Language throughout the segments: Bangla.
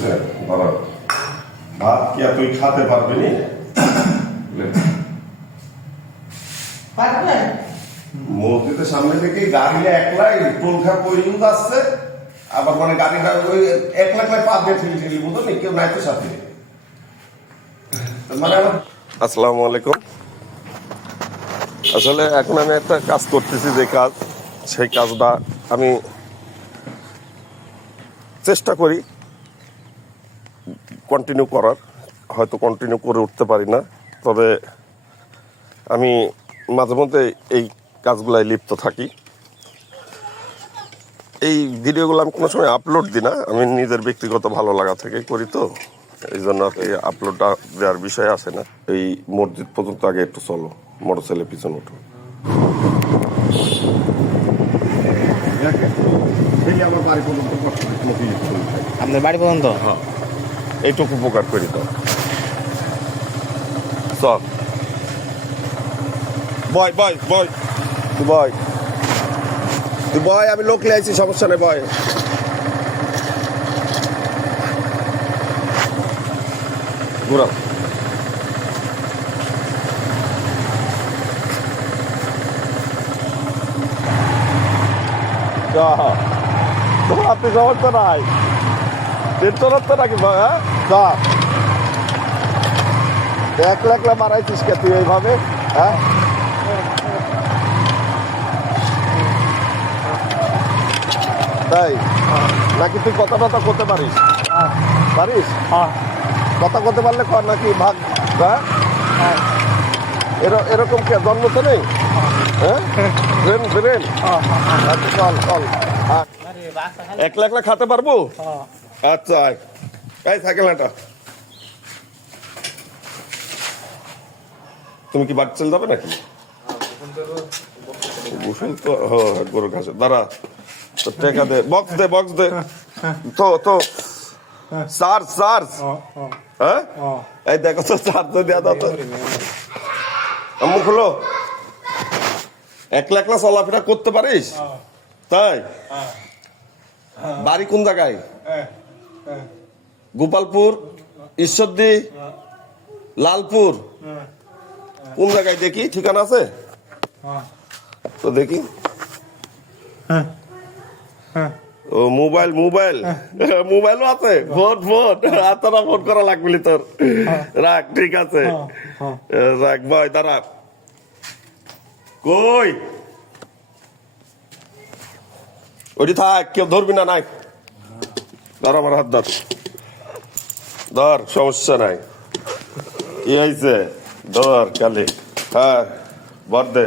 বুঝছেন বাবা ভাত কি আর তুই খাতে পারবি নি মসজিদের সামনে থেকে গাড়ি একলাই টোল খা পর্যন্ত আসছে আবার মানে গাড়িটা ওই একলা একলাই পা দিয়ে ঠেলি বুঝলো নি কেউ নাই তো সাথে মানে আসসালামু আলাইকুম। আসলে এখন আমি একটা কাজ করতেছি, যে কাজ সেই কাজটা আমি চেষ্টা করি কন্টিনিউ করার, হয়তো কন্টিনিউ করে উঠতে পারি না, তবে আমি মাঝে মধ্যে এই কাজগুলাই লিপ্ত থাকি। এই ভিডিওগুলো আমি কোনো সময় আপলোড দিই না, আমি নিজের ব্যক্তিগত ভালো লাগা থেকেই করি, তো এই জন্য এই আপলোডটা দেওয়ার বিষয় আসে না। এই মসজিদ পর্যন্ত আগে একটু চলো, মোটর সাইকেলের পিছনে ওঠো। আমার বাড়ি পর্যন্ত আপনার বাড়ি পর্যন্ত? হ্যাঁ, এইটুকু উপকার করি তো। চল বয় বয় বয় তুই বয়, তুই বয়, আমি লোক লিয়ে আইছি, সমস্যা নেই, বয়। ঘুরাও। তোমার আপনি সমস্যা নাই, টেনশন হচ্ছে নাকি? হ্যাঁ একলা একলা মারাইছিস কে তুই এইভাবে? হ্যাঁ তাই নাকি তুই কথা টথা করতে পারিস? পারিস কথা করতে পারলে কর নাকি ভাগ? হ্যাঁ এরকম কে জন্ম তো নেই? হ্যাঁ ব্রেন ব্রেন চল চল। একলা একলা খাতে পারবো? আচ্ছা এই সাইকেল হাঁটা। তুমি কি বাড়ি চলে যাবে নাকি? গোসল তো গরু ঘাসে দাঁড়া, তো টেকা দে, বক্স দে, বক্স দে তো তো চার্জ চার্জ। হ্যাঁ এই দেখো তো চার্জ দেওয়া দাও তো। মুখ হলো একলা একলা চলাফেরা করতে পারিস? তাই বাড়ি কোন জায়গায়? গোপালপুর, ঈশ্বরদী, লালপুর, কোন জায়গায় দেখি ঠিকানা আছে তো দেখি। ও মোবাইল মোবাইল মোবাইলও আছে, ভোট ভোট তোরা ভোট করা লাগবি তোর। রাখ, ঠিক আছে, রাখ বয়, দাঁড়া। কই ওইটি থাক, কেউ ধরবি না, নাই ধর, আমার হাত ধর, ধর, সমস্যা নাই। কি হয়েছে? ধর কালি, হ্যাঁ ভর দে।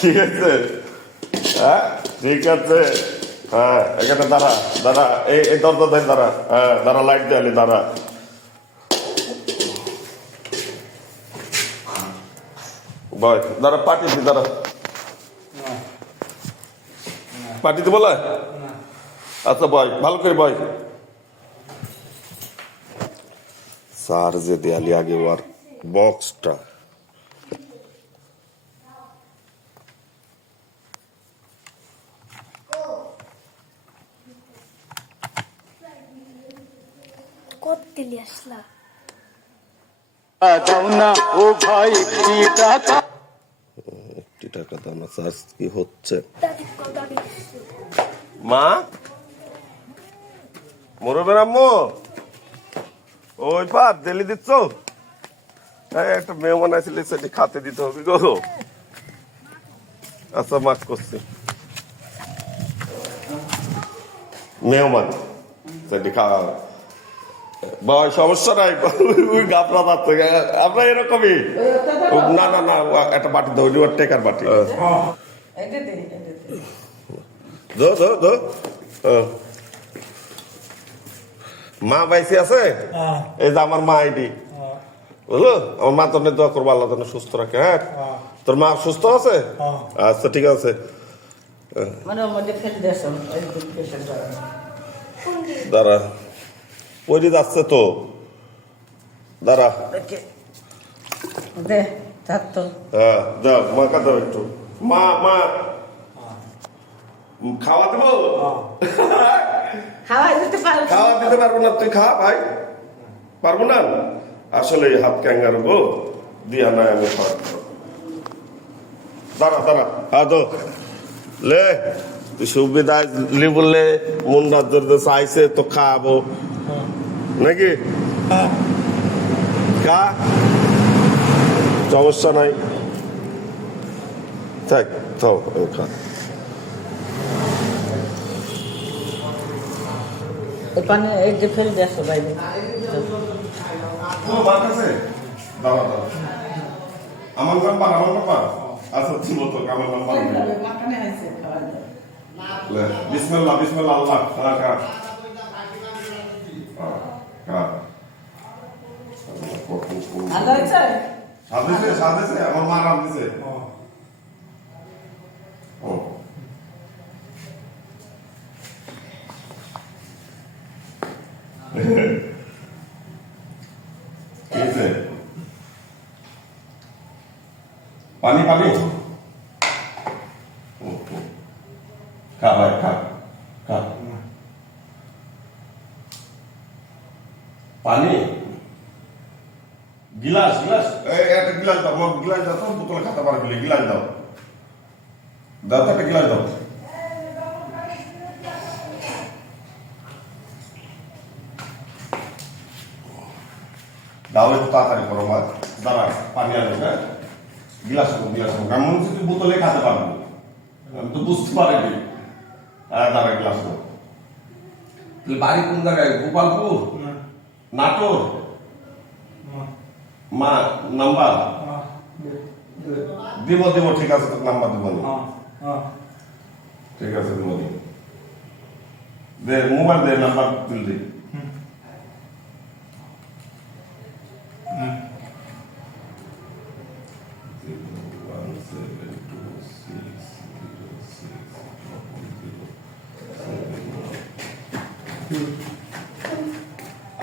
ঠিক আছে, হ্যাঁ ঠিক আছে, হ্যাঁ এখানে দাঁড়া দাঁড়া, এই দরজা দেয় দাঁড়া, হ্যাঁ দাঁড়া, লাইট দেয়ালি দাঁড়া। বয় দাঁড়া, পাঠিয়েছি দাঁড়া, পাঠিয়ে বলে। আচ্ছা বয়, ভালো করে বয়। স্যার যে দেয়ালি আগে ওর বক্সটা একটি টাকা দাও না, স্যার কি হচ্ছে? মা, মুরবের আম্মু, ওই পার দেলি দিচ্ছ? একটা মেহমান আসলে সেটি খাতে দিতে হবে গো। আচ্ছা মাফ করছি, মেহমান সেটি খাওয়া ভাই, সমস্যা নাই, ওই গাপরা যাচ্ছে আমরা এরকমই। না না না, একটা বাটি দাও, ওর টেকার বাটি। দো দো দো। মা বাইসি আছে? এই যে আমার মা আইডি, বুঝলো? আমার মা তোর দোয়া করবো, আল্লাহ তোর সুস্থ রাখে। হ্যাঁ তোর মা সুস্থ আছে? আচ্ছা ঠিক আছে। দাঁড়া, ওই যে যাচ্ছে তো, দাঁড়া। হ্যাঁ যাও, মাকা দাও একটু। মা মা খাওয়া দেবো খাওয়া দিতে পারো খাওয়া দিতে পারবো না তুই খা ভাই পারবো না আসলে এই হাত ক্যাঙ্গার গো দিয়া নাই আমি দাঁড়া দাঁড়া হ্যাঁ তো লে তুই সুবিধায় লি বললে মন রাজ্যের চাইছে তো খাবো নাকি খা সমস্যা নাই থাক থাও খা ওখানে এই যে ফেলে দিয়ে আসো বাইরে মার কাছে দাঁড়া দাঁড়া আমার নাম্বার আচ্ছা ঠিক মতো আমার নাম্বার বিসমিল্লাহ বিসমিল্লাহ আল্লাহ খা খা ভালো হয়েছে সাদেছে আমার মা রাম দিছে ও পানি পানি খা ভাই খা খা পানি গিলাস গিলাস একটা গিলাস দাও আমার গিলাস দাও তো বোতলে খাতে পারবে গিলাস দাও দাও তো একটা গিলাস দাও দাও একটু তাড়াতাড়ি করো মা দাঁড়া পানি আনো হ্যাঁ গিলাস আমি মনে হচ্ছে তুই বোতলে খাতে পারবো আমি তো বুঝতে পারিনি দাঁড়া গিলাস বাড়ি কোন জায়গায় গোপালপুর নাটোর মা নাম্বার দিব দিব ঠিক আছে তোর নাম্বার দিব ঠিক আছে দিব দে মোবাইল দে নাম্বার তুল দে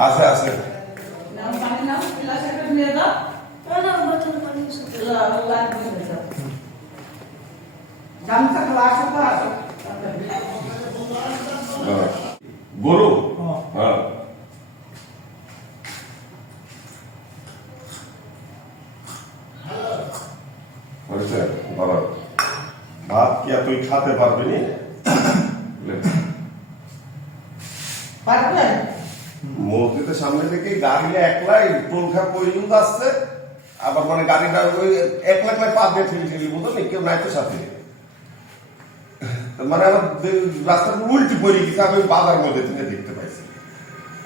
আছে আছে গরু হ্যাঁ ভাত কি আর তুই খাতে পারবি নি পারবেন মসজিদের সামনে থেকে গাড়িটা একলাই টোলখা পর্যন্ত আসছে আবার মানে গাড়িটা ওই একলা একলাই পা দিয়ে ঠেলি বুঝো নি কেউ নাই তো সাথে মানে আমার রাস্তার উল্টি পড়ে গেছে আমি বাজার মধ্যে থেকে দেখতে পাইছি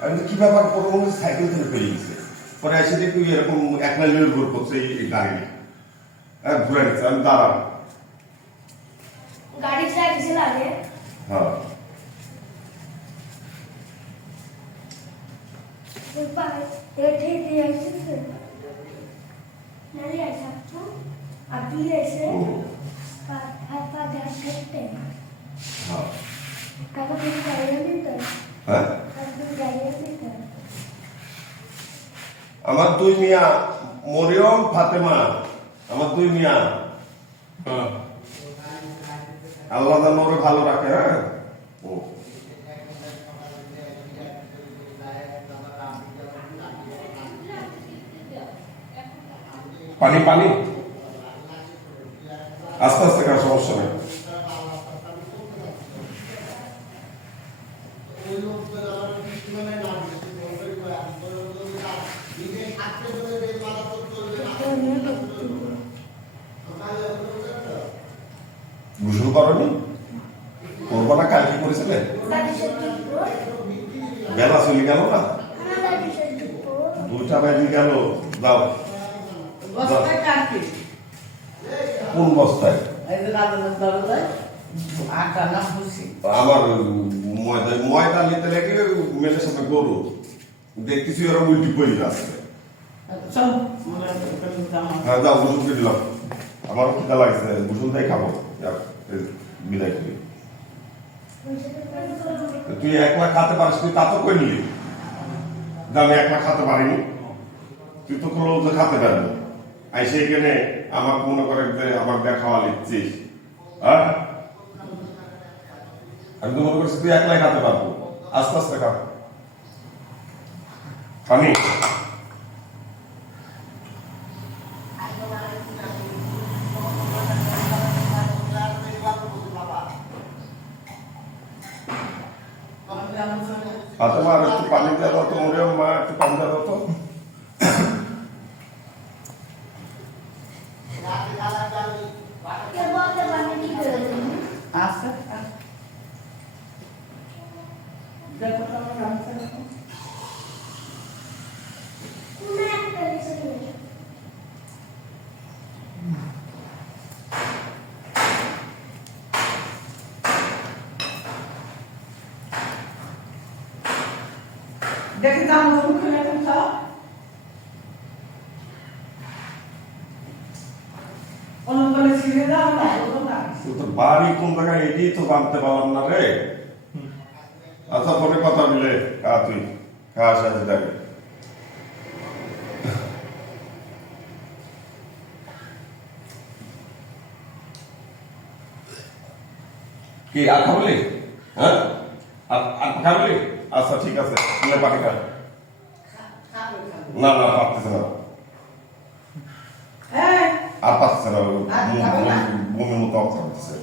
আমি তো কি ব্যাপার কোনো মনে সাইকেল থেকে পড়ে গেছে পরে এসে দেখি এরকম একলা নির্ভর করছে এই গাড়ি হ্যাঁ ঘুরে গেছে আমি দাঁড়ান গাড়ি চালিয়েছিল আগে হ্যাঁ এঠে দিয়ে আসছে নালে আসছে আপনি এসে পা দেখতে হ্যাঁ কাকা তুমি গাড়ি নিতে হ্যাঁ তুমি গাড়ি নিতে আমার দুই মিয়া মরিয়ম ফাতেমা আমার দুই মিয়া আল্লাহ যেন ওরে ভালো রাখে হ্যাঁ পানি পানি আস্তে আস্তে কার সমস্যা নেই গোসল করনি করবো না কালকে করেছিলে বেলা চলে গেল না 2টা বেজে গেল দাও কোন বস্তায় আমার ময়দা নিতে লেগে মেয়েদের সাথে গরু দেখতেছি ওরা উল্টি পড়ে যাচ্ছে হ্যাঁ দাও গোসলকে দিলাম আমারও খিদা লাগছে গোসলটাই খাবো বিদায় করি তুই একলা খাতে পারিস তুই তা তো কই নিলি আমি একলা খাতে পারিনি তুই তো কোনো খাতে পারবি আইসে এখানে আমার মনে করে যে আমার দেখাওয়া লিখছিস হ্যাঁ আমি তো মনে করছি তুই একলাই খাতে পারবো আস্তে আস্তে খা খানি হাতে মার একটু পানি দেওয়া দাও তো ওরে মা একটু পানি দেওয়া দাও তো কে বলতে পারে কি করে তুমি আচ্ছা দেখো তো আমার গামছা দেখো কোন একটা লিখে নিয়ে দেখি দাম তুমি খুলে খাও অনন্তলে ছিঁড়ে দাও না ওরকম না তো বাড়ি কোন জায়গায় এটি তো জানতে পারলাম না রে আচ্ছা ফোনে কথা মিলে খা তুই খা সাথে থাকে কি আর খাবলি হ্যাঁ আর খাবলি আচ্ছা ঠিক আছে তুমি পানি খা না না পারতেছে না এই আর পারতেছে না বমির মতো অবস্থা হচ্ছে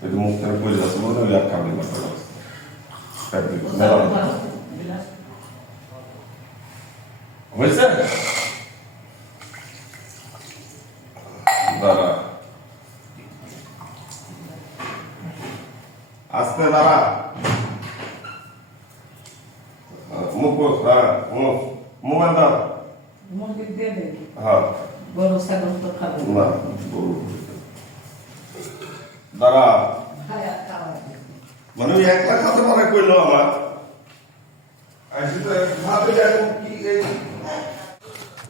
যদি মুখ থেকে পড়ে যাচ্ছে বলে ওই আর খাবলি না হয়েছে দাঁড়া আস্তে দাঁড়া মুখ হ্যাঁ মোবাইল দাও মুরগি দিয়ে দে হ্যাঁ গরু ছাগল তো খাবে না দাঁড়া খায়া খাওয়া মানে ওই একলা খাতে পারে কইলো আমার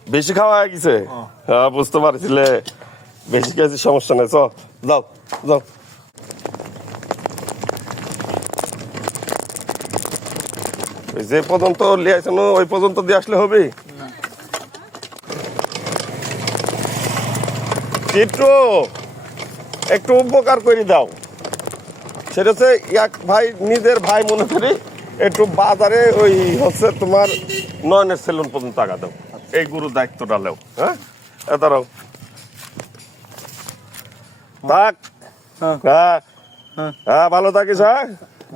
বেশি খাওয়া হয়ে গেছে হ্যাঁ বুঝতে পারছিলে বেশি খেয়েছি সমস্যা নেই চ যাও যাও যে পর্যন্ত লিয়াইছেন ওই পর্যন্ত দিয়ে আসলে হবে একটু একটু উপকার করে দাও সেটা হচ্ছে এক ভাই নিজের ভাই মনে করি একটু বাজারে ওই হচ্ছে তোমার নয়নের সেলুন পর্যন্ত টাকা দাও এই গুরুর দায়িত্বটা লেও হ্যাঁ দাঁড়াও থাক হ্যাঁ হ্যাঁ ভালো থাকিস হ্যাঁ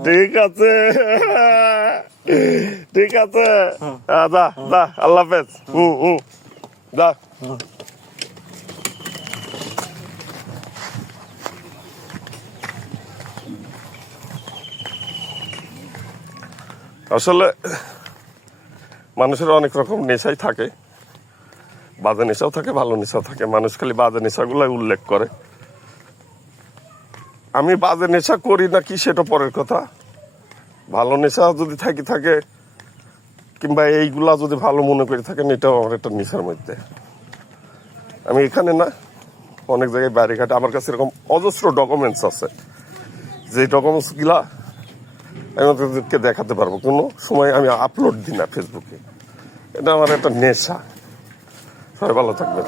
ঠিক আছে ঠিক আছে যা যা আল্লাহ হাফেজ যা আসলে মানুষের অনেক রকম নেশাই থাকে বাজে নেশাও থাকে ভালো নেশাও থাকে মানুষ খালি বাজে নেশাগুলাই উল্লেখ করে আমি বাজে নেশা করি না কি সেটা পরের কথা ভালো নেশা যদি থাকে কিংবা এইগুলা যদি ভালো মনে করে থাকেন এটাও আমার একটা নেশার মধ্যে আমি এখানে না অনেক জায়গায় বাইরে ঘাটে আমার কাছে এরকম অজস্র ডকুমেন্টস আছে যে ডকুমেন্টসগুলা আমি আপনাদেরকে দেখাতে পারবো কোনো সময় আমি আপলোড দিই না ফেসবুকে এটা আমার একটা নেশা সবাই ভালো থাকবেন